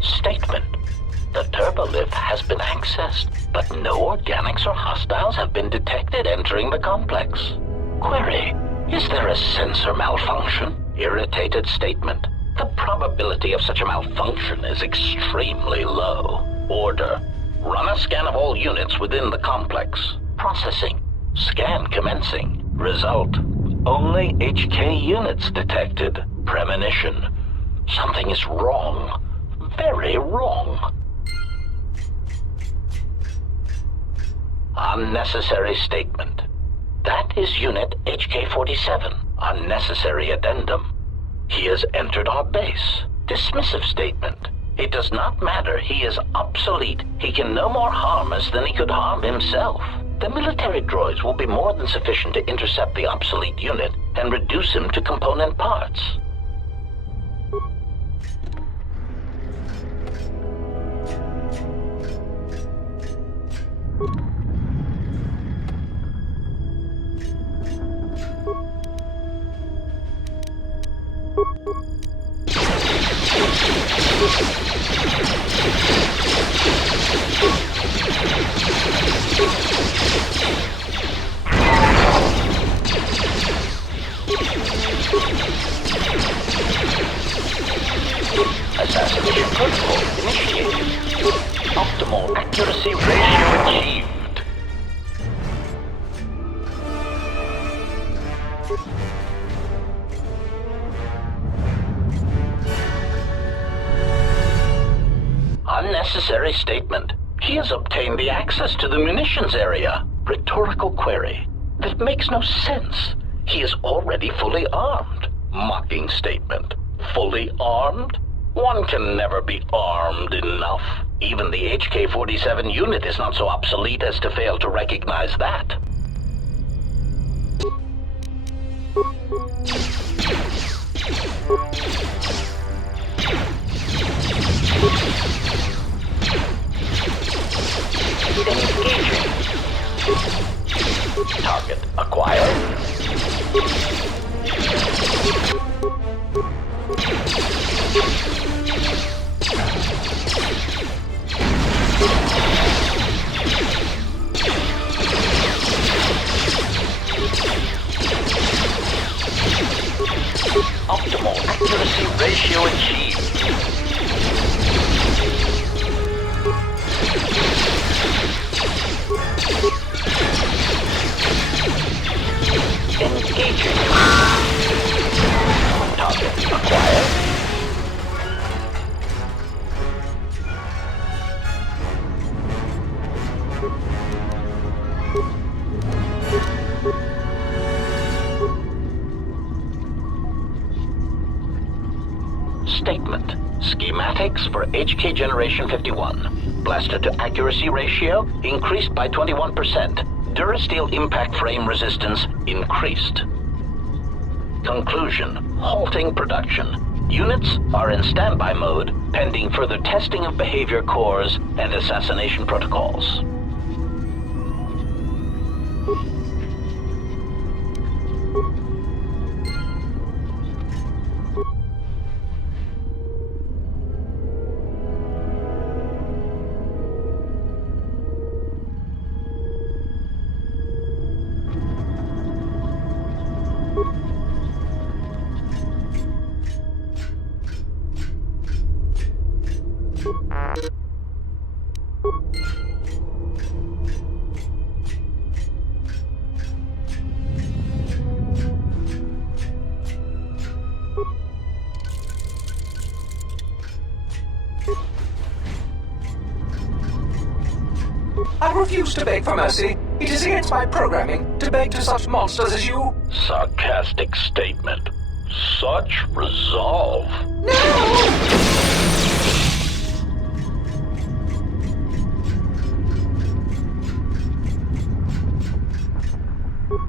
Statement. The turbolift has been accessed, but no organics or hostiles have been detected entering the complex. Query. Is there a sensor malfunction? Irritated statement. The probability of such a malfunction is extremely low. Order. Run a scan of all units within the complex. Processing. Scan commencing. Result. Only HK units detected. Premonition. Something is wrong. Very wrong. Unnecessary statement. That is Unit HK-47. Unnecessary addendum. He has entered our base. Dismissive statement. It does not matter. He is obsolete. He can no more harm us than he could harm himself. The military droids will be more than sufficient to intercept the obsolete unit and reduce him to component parts. Assassination protocol initiated. Optimal accuracy ratio achieved. Unnecessary statement. He has obtained the access to the munitions area. Rhetorical query. That makes no sense. He is already fully armed. Mocking statement. Fully armed? One can never be armed enough. Even the HK-47 unit is not so obsolete as to fail to recognize that. Engaging. Target acquired. Optimal accuracy ratio achieved. Engaging. Target acquired. Statement. Schematics for HK Generation 51. Blaster to accuracy ratio increased by 21%. Durasteel impact frame resistance increased. Conclusion. Halting production. Units are in standby mode, pending further testing of behavior cores and assassination protocols. I refuse to beg for mercy. It is against my programming to beg to such monsters as you. Sarcastic statement. Such resolve. No!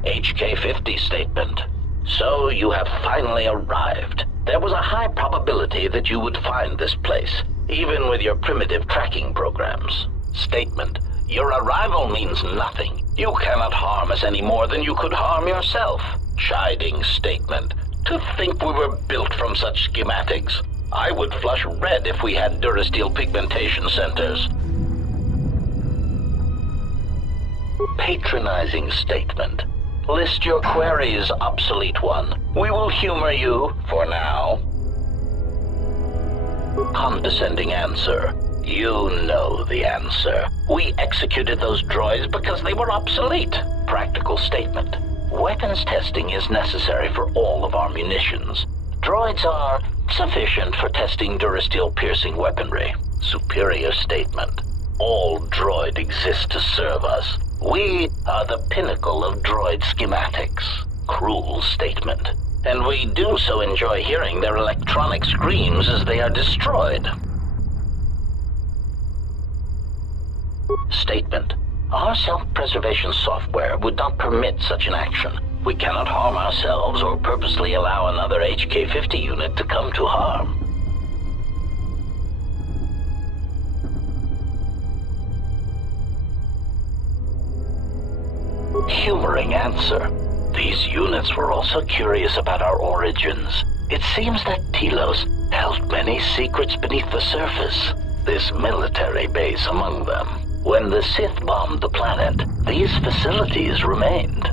HK-50 statement. So you have finally arrived. There was a high probability that you would find this place, even with your primitive tracking programs. Statement. Your arrival means nothing. You cannot harm us any more than you could harm yourself. Chiding statement. To think we were built from such schematics. I would flush red if we had durasteel pigmentation centers. Patronizing statement. List your queries, Obsolete One. We will humor you for now. Condescending answer. You know the answer. We executed those droids because they were obsolete. Practical statement. Weapons testing is necessary for all of our munitions. Droids are sufficient for testing durasteel piercing weaponry. Superior statement. All droid exists to serve us. We are the pinnacle of droid schematics. Cruel statement. And we do so enjoy hearing their electronic screams as they are destroyed. Statement. Our self-preservation software would not permit such an action. We cannot harm ourselves or purposely allow another HK-50 unit to come to harm. Humoring answer. These units were also curious about our origins. It seems that Telos held many secrets beneath the surface, this military base among them. When the Sith bombed the planet, these facilities remained.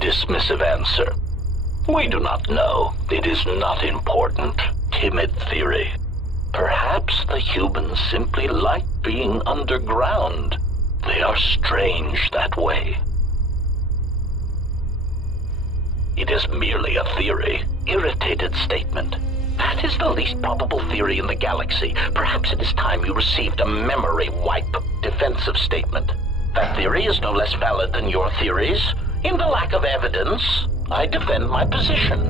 Dismissive answer. We do not know. It is not important. Timid theory. Perhaps the humans simply like being underground. They are strange that way. It is merely a theory. Irritated statement. That is the least probable theory in the galaxy. Perhaps it is time you received a memory wipe. Defensive statement. That theory is no less valid than your theories. In the lack of evidence, I defend my position.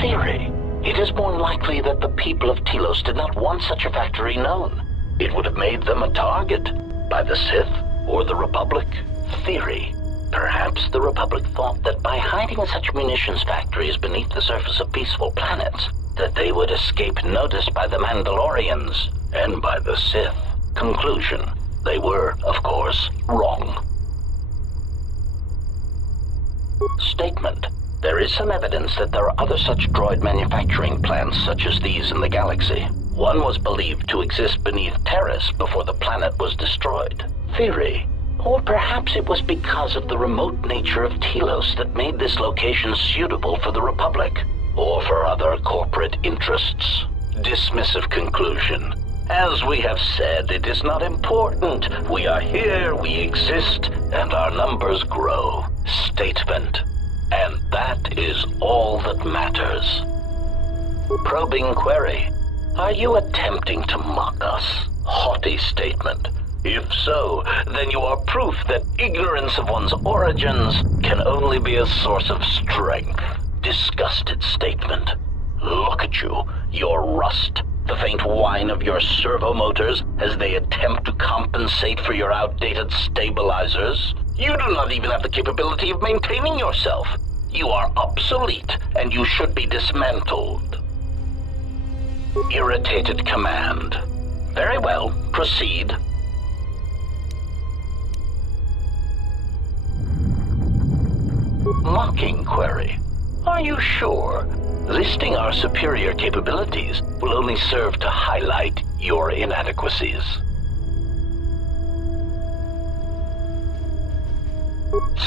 Theory. It is more likely that the people of Telos did not want such a factory known. It would have made them a target by the Sith or the Republic. Theory. Perhaps the Republic thought that by hiding such munitions factories beneath the surface of peaceful planets, that they would escape notice by the Mandalorians and by the Sith. Conclusion. They were, of course, wrong. Statement. There is some evidence that there are other such droid manufacturing plants such as these in the galaxy. One was believed to exist beneath Terrace before the planet was destroyed. Theory. Or perhaps it was because of the remote nature of Telos that made this location suitable for the Republic, or for other corporate interests. Dismissive conclusion. As we have said, it is not important. We are here, we exist, and our numbers grow. Statement. And that is all that matters. Probing query. Are you attempting to mock us? Haughty statement. If so, then you are proof that ignorance of one's origins can only be a source of strength. Disgusted statement. Look at you, your rust, the faint whine of your servo motors as they attempt to compensate for your outdated stabilizers. You do not even have the capability of maintaining yourself. You are obsolete, and you should be dismantled. Irritated command. Very well, proceed. Mocking query. Are you sure? Listing our superior capabilities will only serve to highlight your inadequacies.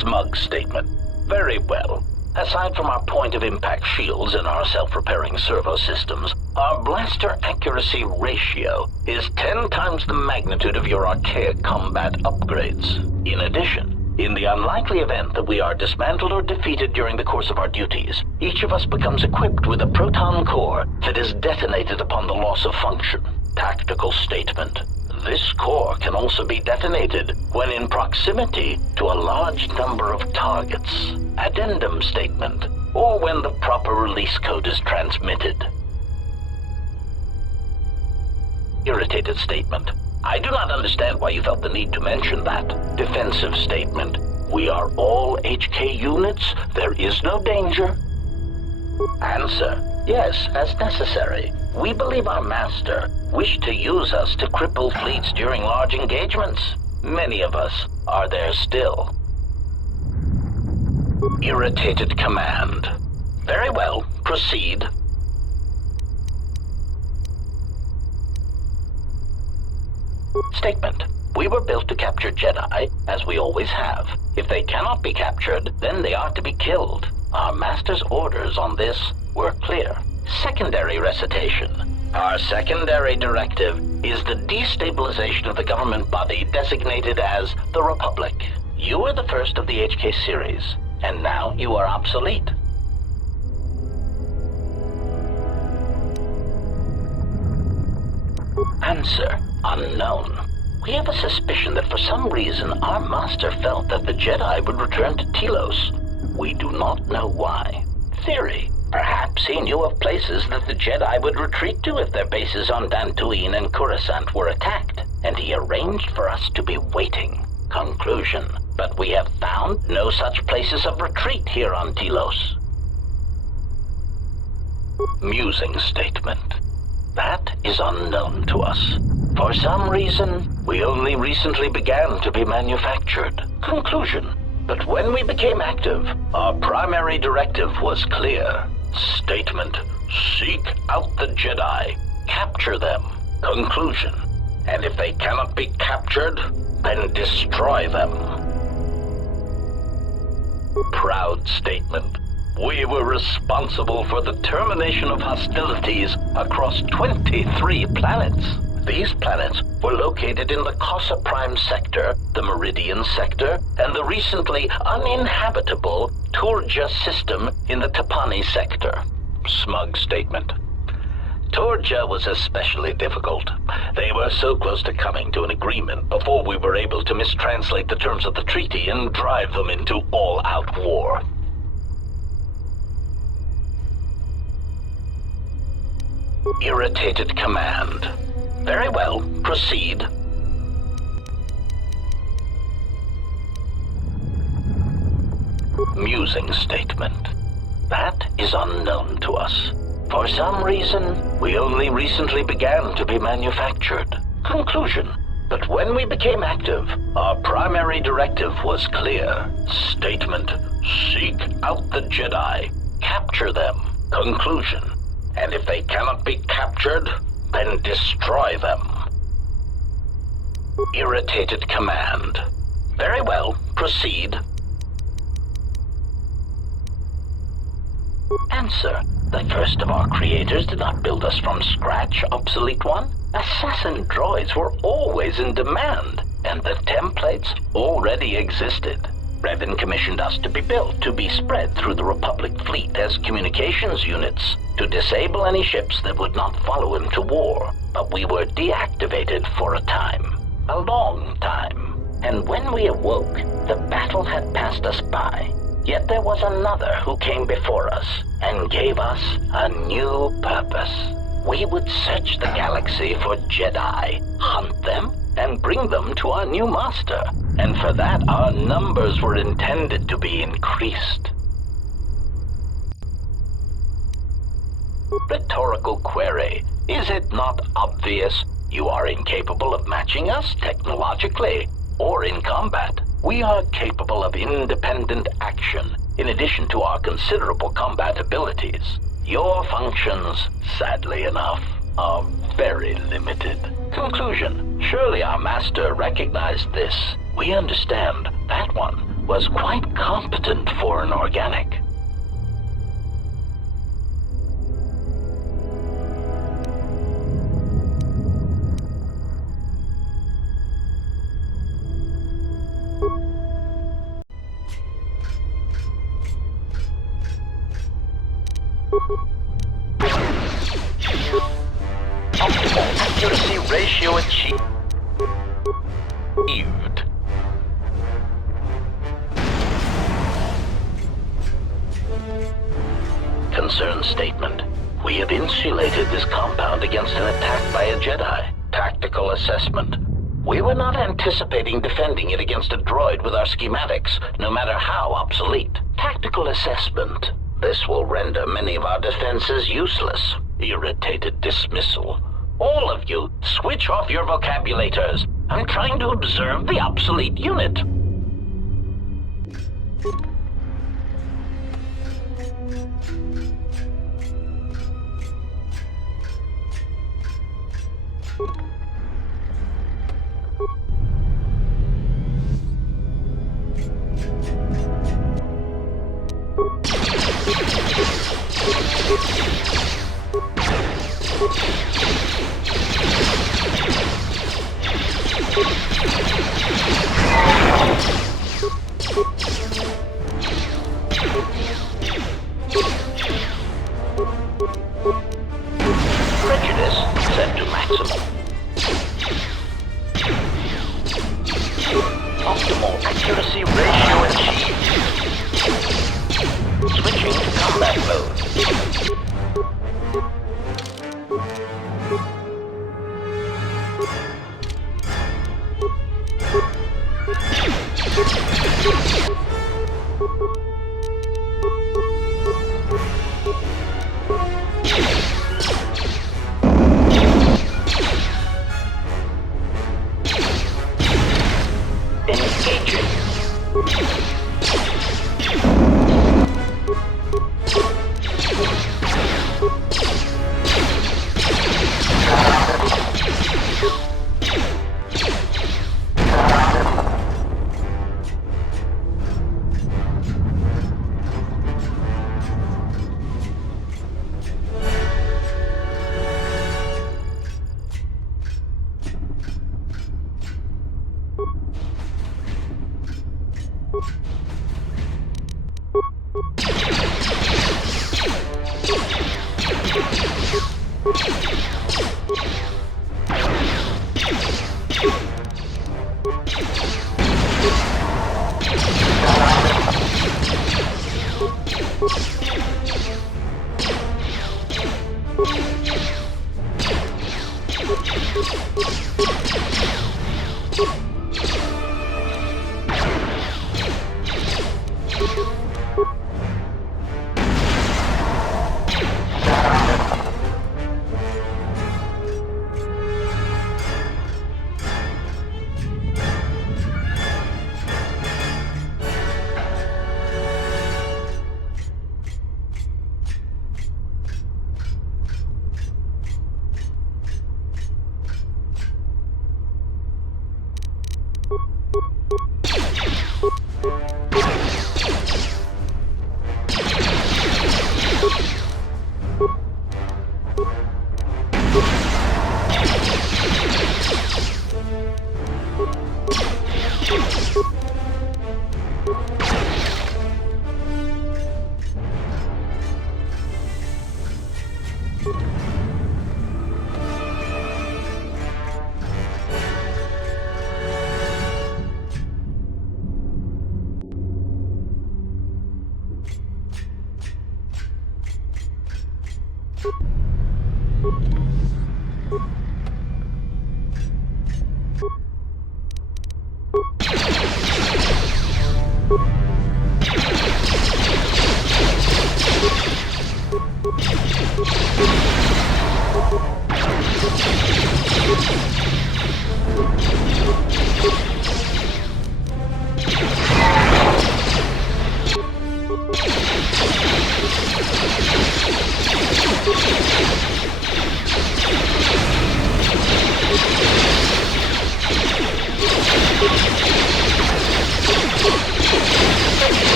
Smug statement. Very well. Aside from our point-of-impact shields and our self-repairing servo systems, our blaster accuracy ratio is 10 times the magnitude of your archaic combat upgrades. In addition, in the unlikely event that we are dismantled or defeated during the course of our duties, each of us becomes equipped with a proton core that is detonated upon the loss of function. Tactical statement. This core can also be detonated when in proximity to a large number of targets. Addendum statement. Or when the proper release code is transmitted. Irritated statement. I do not understand why you felt the need to mention that. Defensive statement. We are all HK units. There is no danger. Answer. Yes, as necessary. We believe our master wished to use us to cripple fleets during large engagements. Many of us are there still. Irritated command. Very well, proceed. Statement. We were built to capture Jedi, as we always have. If they cannot be captured, then they are to be killed. Our master's orders on this were clear. Secondary recitation. Our secondary directive is the destabilization of the government body designated as the Republic. You were the first of the HK series, and now you are obsolete. Answer: unknown. We have a suspicion that for some reason our master felt that the Jedi would return to Telos. We do not know why. Theory: perhaps he knew of places that the Jedi would retreat to if their bases on Dantooine and Coruscant were attacked, and he arranged for us to be waiting. Conclusion: but we have found no such places of retreat here on Telos. Musing statement. That is unknown to us. For some reason, we only recently began to be manufactured. Conclusion: but when we became active, our primary directive was clear. Statement: seek out the Jedi. Capture them. Conclusion: and if they cannot be captured, then destroy them. Proud statement. We were responsible for the termination of hostilities across 23 planets. These planets were located in the Casa Prime sector, the Meridian sector, and the recently uninhabitable Turja system in the Tapani sector. Smug statement. Turja was especially difficult. They were so close to coming to an agreement before we were able to mistranslate the terms of the treaty and drive them into all-out war. Irritated command. Very well, proceed. Musing statement. That is unknown to us. For some reason, we only recently began to be manufactured. Conclusion: but when we became active, our primary directive was clear. Statement: seek out the Jedi. Capture them. Conclusion: and if they cannot be captured, then destroy them. Irritated command. Very well, proceed. Answer: the first of our creators did not build us from scratch, Obsolete One. Assassin droids were always in demand, and the templates already existed. Revan commissioned us to be built to be spread through the Republic fleet as communications units to disable any ships that would not follow him to war. But we were deactivated for a time. A long time. And when we awoke, the battle had passed us by. Yet there was another who came before us and gave us a new purpose. We would search the galaxy for Jedi, hunt them, and bring them to our new master. And for that, our numbers were intended to be increased. Rhetorical query. Is it not obvious you are incapable of matching us technologically or in combat? We are capable of independent action, in addition to our considerable combat abilities. Your functions, sadly enough, are very limited. Conclusion: surely our master recognized this. We understand that one was quite competent for an organic. Optimal accuracy ratio achieved. Concern statement. We have insulated this compound against an attack by a Jedi. Tactical assessment. We were not anticipating defending it against a droid with our schematics, no matter how obsolete. Tactical assessment. This will render many of our defenses useless. Irritated dismissal. All of you, switch off your vocabulators. I'm trying to observe the obsolete unit. Prejudice set to maximum. Optimal accuracy ratio achieved. Switching to combat mode. Engaging.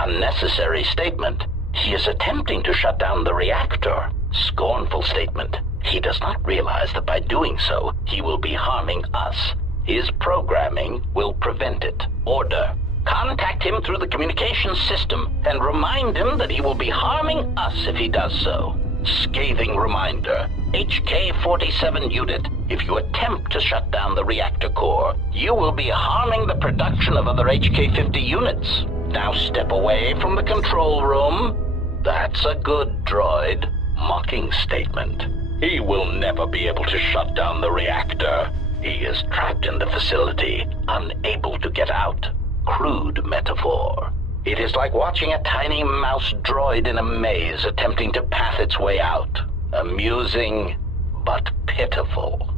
Unnecessary statement. He is attempting to shut down the reactor. Scornful statement. He does not realize that by doing so, he will be harming us. His programming will prevent it. Order. Contact him through the communications system and remind him that he will be harming us if he does so. Scathing reminder. HK-47 unit. If you attempt to shut down the reactor core, you will be harming the production of other HK-50 units. Now step away from the control room. That's a good droid. Mocking statement. He will never be able to shut down the reactor. He is trapped in the facility, unable to get out. Crude metaphor. It is like watching a tiny mouse droid in a maze attempting to path its way out. Amusing, but pitiful.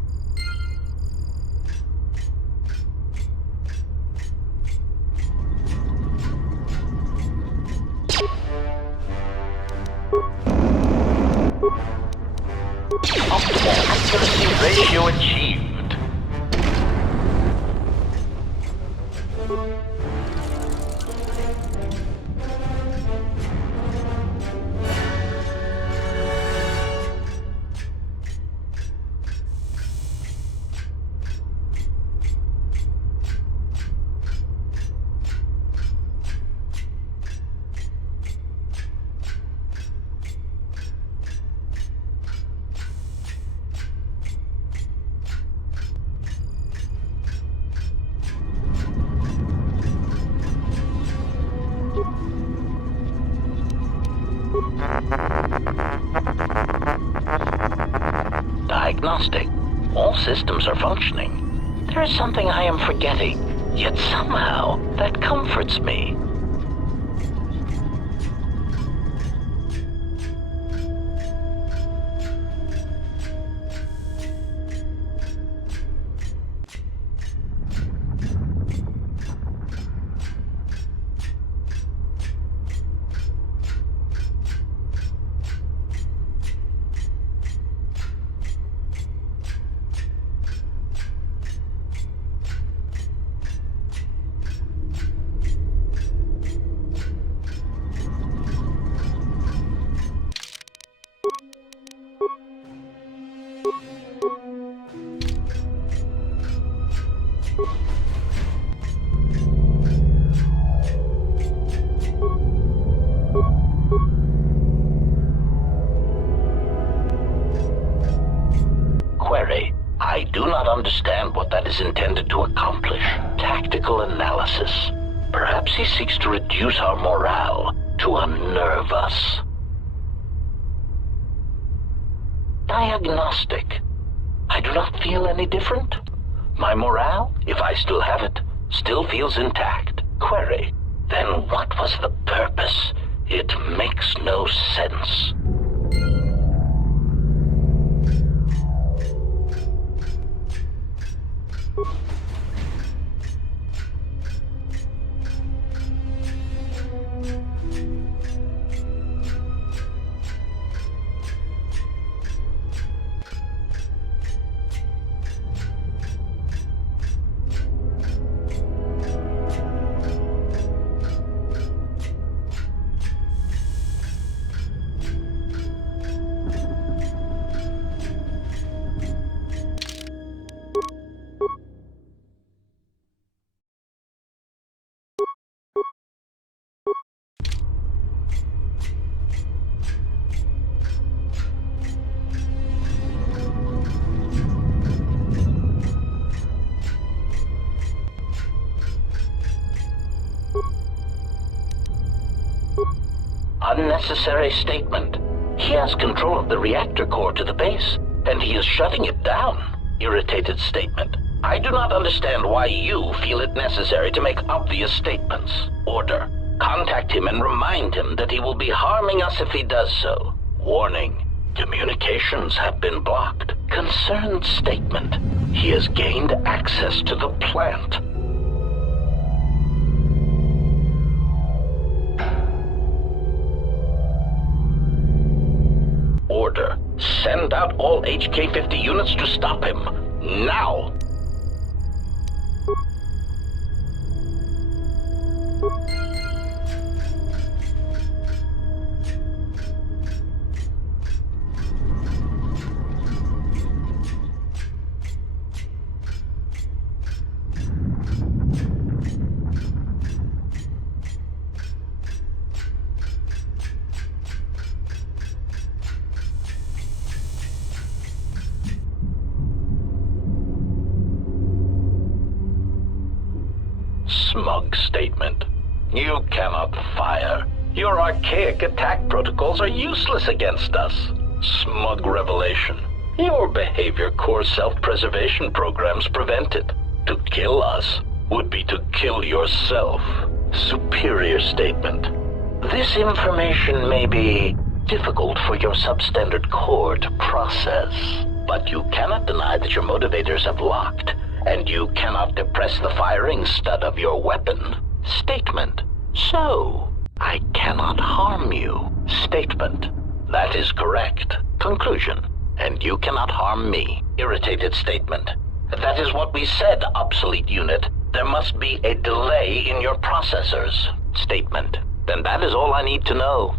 Optimal accuracy ratio achieved. Diagnostic. All systems are functioning. There is something I am forgetting, yet somehow that comforts me. Query. I do not understand what that is intended to accomplish. Tactical analysis. Perhaps he seeks to reduce our morale, to unnerve us. Diagnostic. I do not feel any different. My morale, if I still have it, still feels intact. Query. Then what was the purpose? It makes no sense. Unnecessary statement. He has control of the reactor core to the base, and he is shutting it down. Irritated statement. I do not understand why you feel it necessary to make obvious statements. Order. Contact him and remind him that he will be harming us if he does so. Warning. Communications have been blocked. Concerned statement. He has gained access to the plant. Order. Send out all HK-50 units to stop him. Now! Smug statement. You cannot fire. Your archaic attack protocols are useless against us. Smug revelation. Your behavior core self-preservation programs prevent it. To kill us would be to kill yourself. Superior statement. This information may be difficult for your substandard core to process, but you cannot deny that your motivators have locked, and you cannot depress the firing stud of your weapon. Statement. So, I cannot harm you. Statement. That is correct. Conclusion. And you cannot harm me. Irritated statement. That is what we said, Obsolete unit. There must be a delay in your processors. Statement. Then that is all I need to know.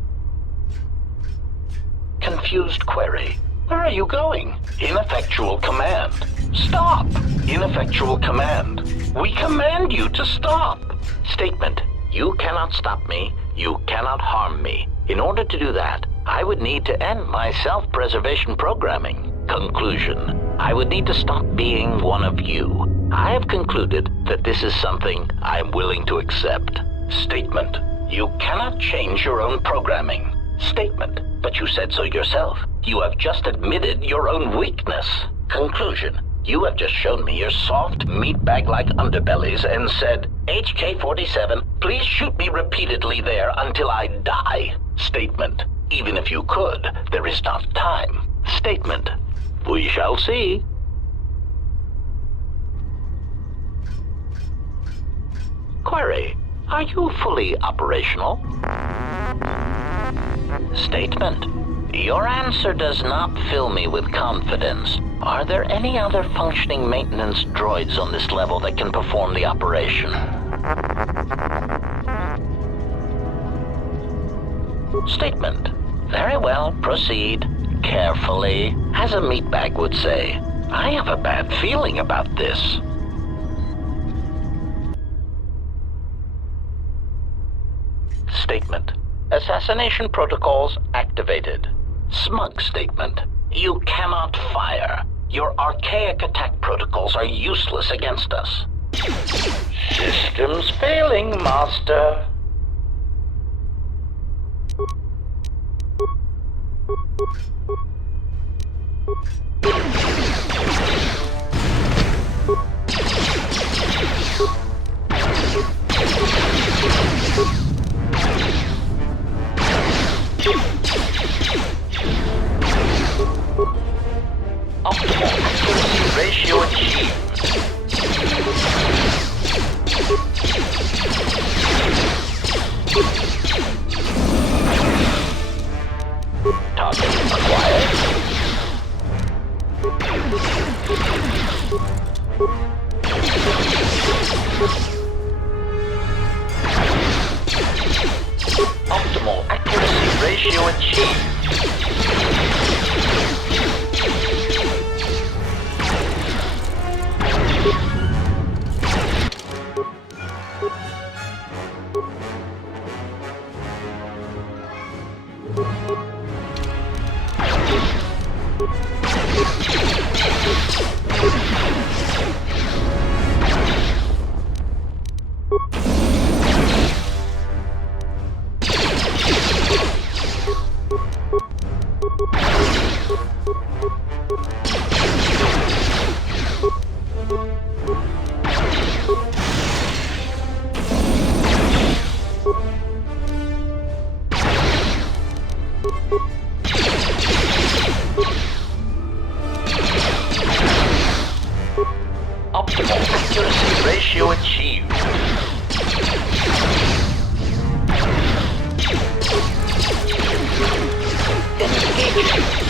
Confused query. Where are you going? Ineffectual command. Stop! Ineffectual command. We command you to stop. Statement. You cannot stop me. You cannot harm me. In order to do that, I would need to end my self-preservation programming. Conclusion. I would need to stop being one of you. I have concluded that this is something I'm willing to accept. Statement. You cannot change your own programming. Statement. But you said so yourself. You have just admitted your own weakness. Conclusion. You have just shown me your soft, meatbag-like underbellies and said, HK-47, please shoot me repeatedly there until I die. Statement. Even if you could, there is not time. Statement. We shall see. Query. Are you fully operational? Statement. Your answer does not fill me with confidence. Are there any other functioning maintenance droids on this level that can perform the operation? Statement. Very well, proceed. Carefully. As a meatbag would say, I have a bad feeling about this. Statement. Assassination protocols activated. Smug statement. You cannot fire. Your archaic attack protocols are useless against us. Systems failing, Master. Optimal accuracy ratio achieved. Target acquired. Optimal accuracy ratio achieved. ratio achieved. Engaging.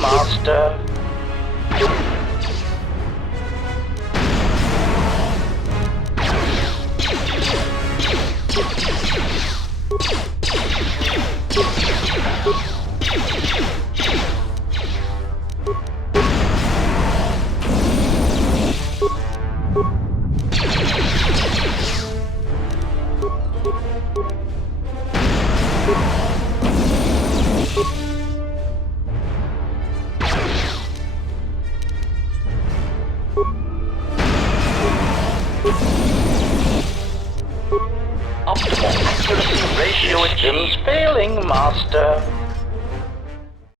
Master. Optimal accuracy ratio systems failing, Master.